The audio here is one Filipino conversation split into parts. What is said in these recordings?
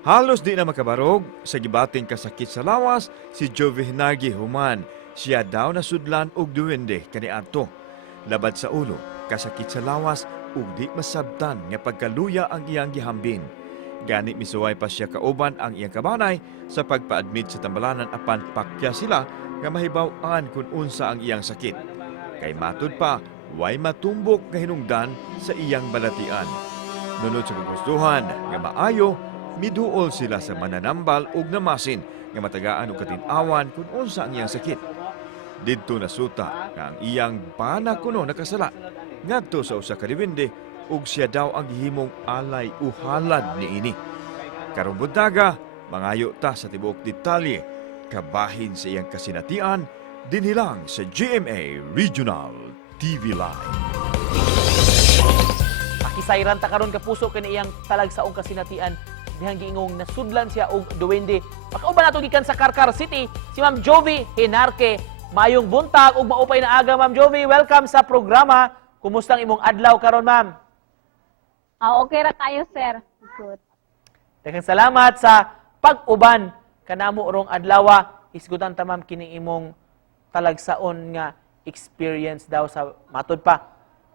Halos di na makabarog sa gibating kasakit sa lawas si Jovi Hinargi human. Siya daw nasudlan og duwende kaniadto. Labad sa ulo, kasakit sa lawas ug di masabtan nga pagkaluya ang iyang gihambin. Gani misuway pa siya kauban ang iyang kabanay sa pagpa-admit sa tambalanan apan pakya sila nga mahibaw-an kung unsa ang iyang sakit. Kay matud pa, way matumbok nga hinungdan sa iyang balatian. Nunod sa kagustuhan nga maayo, miduol sila sa mananambal ug namasin nga matagaan og katin-awan kung unsa ang iyang sakit. Didto nasuta nga ang iyang bana kuno nakasala ngadto sa usa ka diwende ug siya daw ang gihimong alay uhalad niini. Karong buntaga, mangayo ta sa tibuok detalye kabahin sa iyang kasinatian dinhilang sa GMA Regional TV Live. Pakisayran ta karon kapuso kani iyang talagsaong kasinatian dihang giingong nasudlan siya og duwende. Makauban nato gikan sa Karkar City si Ma'am Jovi Hinarge. Maayong buntag ug maupay na aga, Ma'am Jovi. Welcome sa programa. Kumusta ang imong adlaw karon, Ma'am? Okay ra kayo, sir. Good. Daghang salamat sa pag-uban kanamo rong adlaw. Isgutan ta, Ma'am, kining imong talagsaon nga experience daw sa matud pa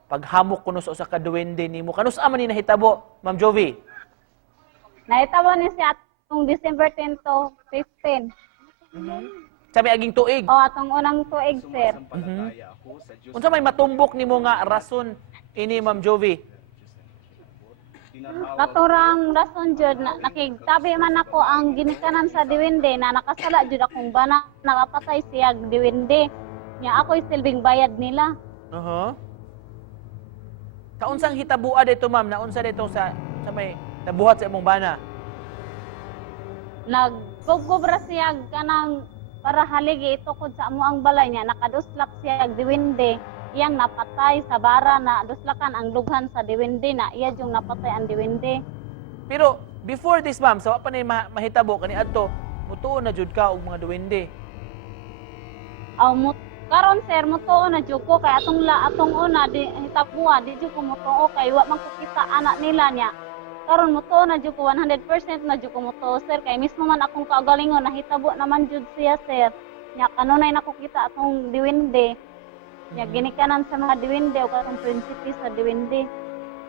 paghamok kuno sa usa ka duwende nimo. Kanus-a man ni nahitabo, Ma'am Jovi? Nahitabo ni siya atong December 10 to 15. Sabi aging tuig. Atong unang tuig, sir. Unsa may matumbok nimo nga rason ini, Ma'am Jovi? Katurang rason jud na nakigtabi man ako ang ginikanan sa diwende na nakasala jud akong bana nakapatay siya diwende. Nya ako silbing bayad nila. Kaunsang hitabua dito, Ma'am? Naunsa dito sa may nabuhat sa imong bana? Nagkugubra siya kanang para haligi itukod sa amo ang balay niya, nakaduslak siya ang diwende, iyang napatay sa bara na duslakan ang lughan sa diwende na iya yung napatay ang diwende. Pero before this, Ma'am, sa pa na mahitabo kani adto, mutuon na jud ka og mga duwende. Karon sir, mutuo na jud ko kay atong una di hitabua di jud ko mutuo kay wa man ko kita anak nila niya. Karon mutuo na jud ko 100% na jud ko mutuo sir kay mismo man akong kaugalingon nahitabo naman jud siya sir. Nya kanunay nako kita atong diwende. Nya ginikanan sa mga diwende o katong prinsipe sa diwende.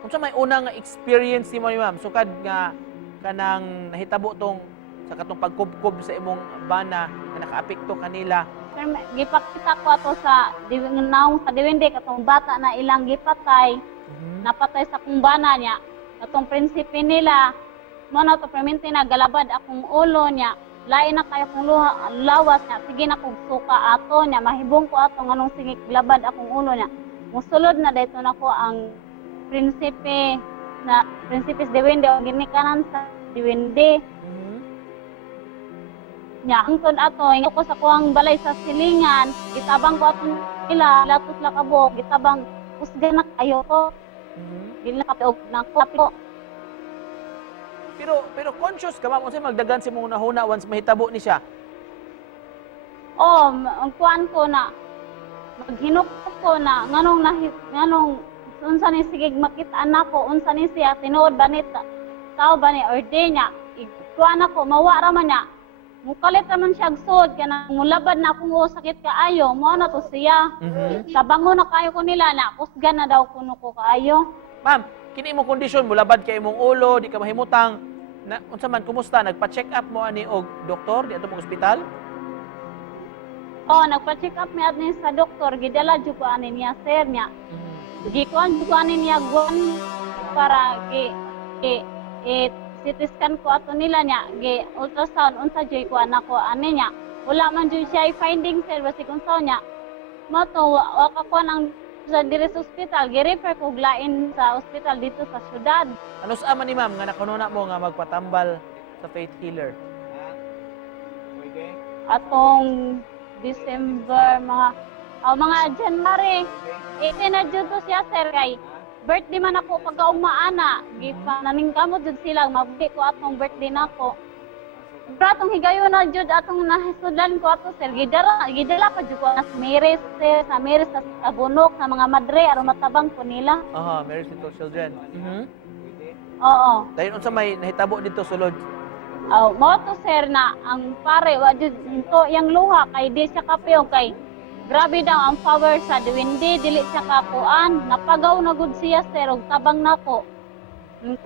Unsa may unang experience nimo ni Ma'am sukad nga kanang nahitabo tong sa katong pagkubkob sa imong bana nga nakaapekto kanila? Sir, gipakita ko ato sa naong sa diwende katong bata na ilang gipatay. Napatay sa kung bana niya. Atong prinsipe nila, mo na to perminti na galabad akong ulo niya. Lain na kayo kong lawas niya. Sige na kong suka ato niya. Mahibong ko ato nganong sige galabad akong ulo niya. Musulod na dito na ko ang prinsipe na prinsipes diwende o ginikanan sa diwende. Nya angkon ato ingo ko sa kuang balay sa silingan, gitabang ko ato nila latos la kabok, gitabang usga na kayo ko. Dili na kapiog na ko. Pero conscious ka, Ma'am, unsay magdagan si mong nahuna once mahitabo ni siya? Ang kuan ko na maghinuk ko na nganong unsa ni sige makita nako unsa ni siya tinuod ba ni tao ba ni or di niya kuan ako mawa ra man niya mukalit man siya sud kana mulabad na akong sakit kaayo mo na to siya sabango na kayo ko nila na kusgan na daw kuno ko kaayo. Ma'am, kini imong kondisyon mulabad kay imong ulo, di ka mahimutang na unsa man kumusta nagpa-check up mo ani og doktor di ato mo ospital? Nagpa-check up mi adni sa doktor gidala jud ko ani niya sir niya. Gikuan jud ko ani niya guan para CT scan ko ato nila niya gi ultrasound unsa jud ko anak ko ani niya. Wala man jud siya finding sir basi kung sao niya. Mato wa ka kuan ang sa diri sa ospital, gi-refer ko lain sa ospital dito sa syudad. Ano sa man ni Ma'am nga nakanuna mo nga magpatambal sa faith healer? Atong December, mga January, 18 na jud to siya sir kay birthday man ako pagkaugmaana. Naningkamot jud sila, mabdi ko atong birthday nako. Pratong higayon na jud atong nahisudlan ko ato sir gidala pa jud ko sa Maris sir sa Maris sa Abunok sa mga madre aron matabang ko nila. Maris Little Children. Oo. Dayon unsa may nahitabo dito sulod Mo to sir na ang pare wa jud to yang luha kay di siya kapiyong kay grabe daw ang power sa diwindi dili siya kakuan napagaw na gud siya sir og tabang nako.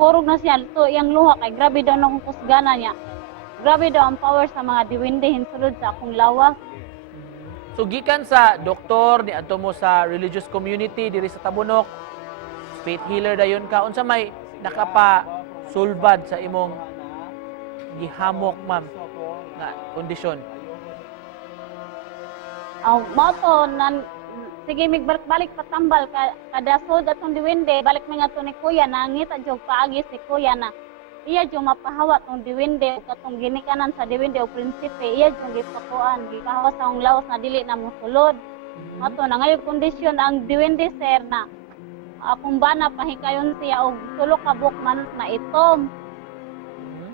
Kurog na siya to yang luha kay grabe daw nang kusgana niya. Grabe daw ang power sa mga diwindi hinsulod sa akong lawas. So gikan sa doktor ni adto mo sa religious community diri sa Tabunok, faith healer dayon ka unsa may nakapa sulbad sa imong gihamok ma'am nga kondisyon? Mo to nan sige migbalik patambal kada sud atong diwindi balik mi ngadto ni kuya nangita jog paagi si kuya na iya jud mapahawa tong diwindi ug katong ginikanan sa diwindi og prinsipe iya jud gipakuan gipahawa sa akong lawas na dili na mosulod. Mo to na ngayon kondisyon ang diwindi sir na akong bana pahikayon siya og tulo ka buok manok na itom.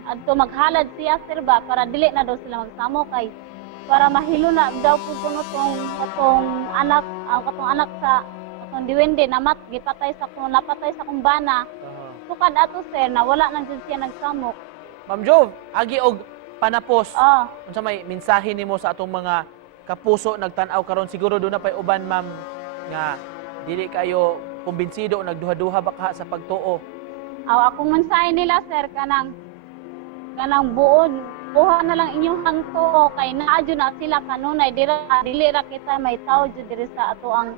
Adto maghalad siya sir ba para dili na daw sila magsamo kay para mahilo na daw po kuno katong anak sa katong diwende namat gipatay sa kuno napatay sa kong bana. Sukad ato sir na wala na jud siya nagsamok. Ma'am Jove, agi og panapos. Oh, Unsa may mensahe nimo sa atong mga kapuso nagtan-aw karon siguro do na pay uban ma'am nga dili kayo kumbinsido nagduha-duha baka sa pagtuo. akong mensahe nila sir kanang buod kuha na lang inyong hangto kay naa jud na sila kanunay dili ra kita may tao jud diri sa ato ang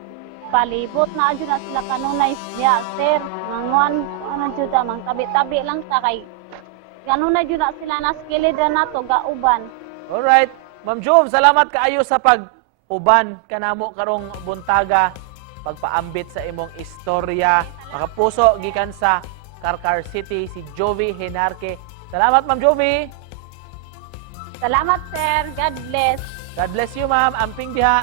palibot naa jud na sila kanunay siya sir nanguan ano jud mang tabi-tabi lang ta kay kanunay jud na sila naskilid ra nato gauban. Alright, Ma'am Jove, salamat kaayo sa pag-uban kanamo karong buntaga, pagpaambit sa imong istorya. Makapuso gikan sa Karkar City si Jovi Henarque. Salamat Ma'am Jovi. Salamat sir, God bless. God bless you ma'am. Amping diha.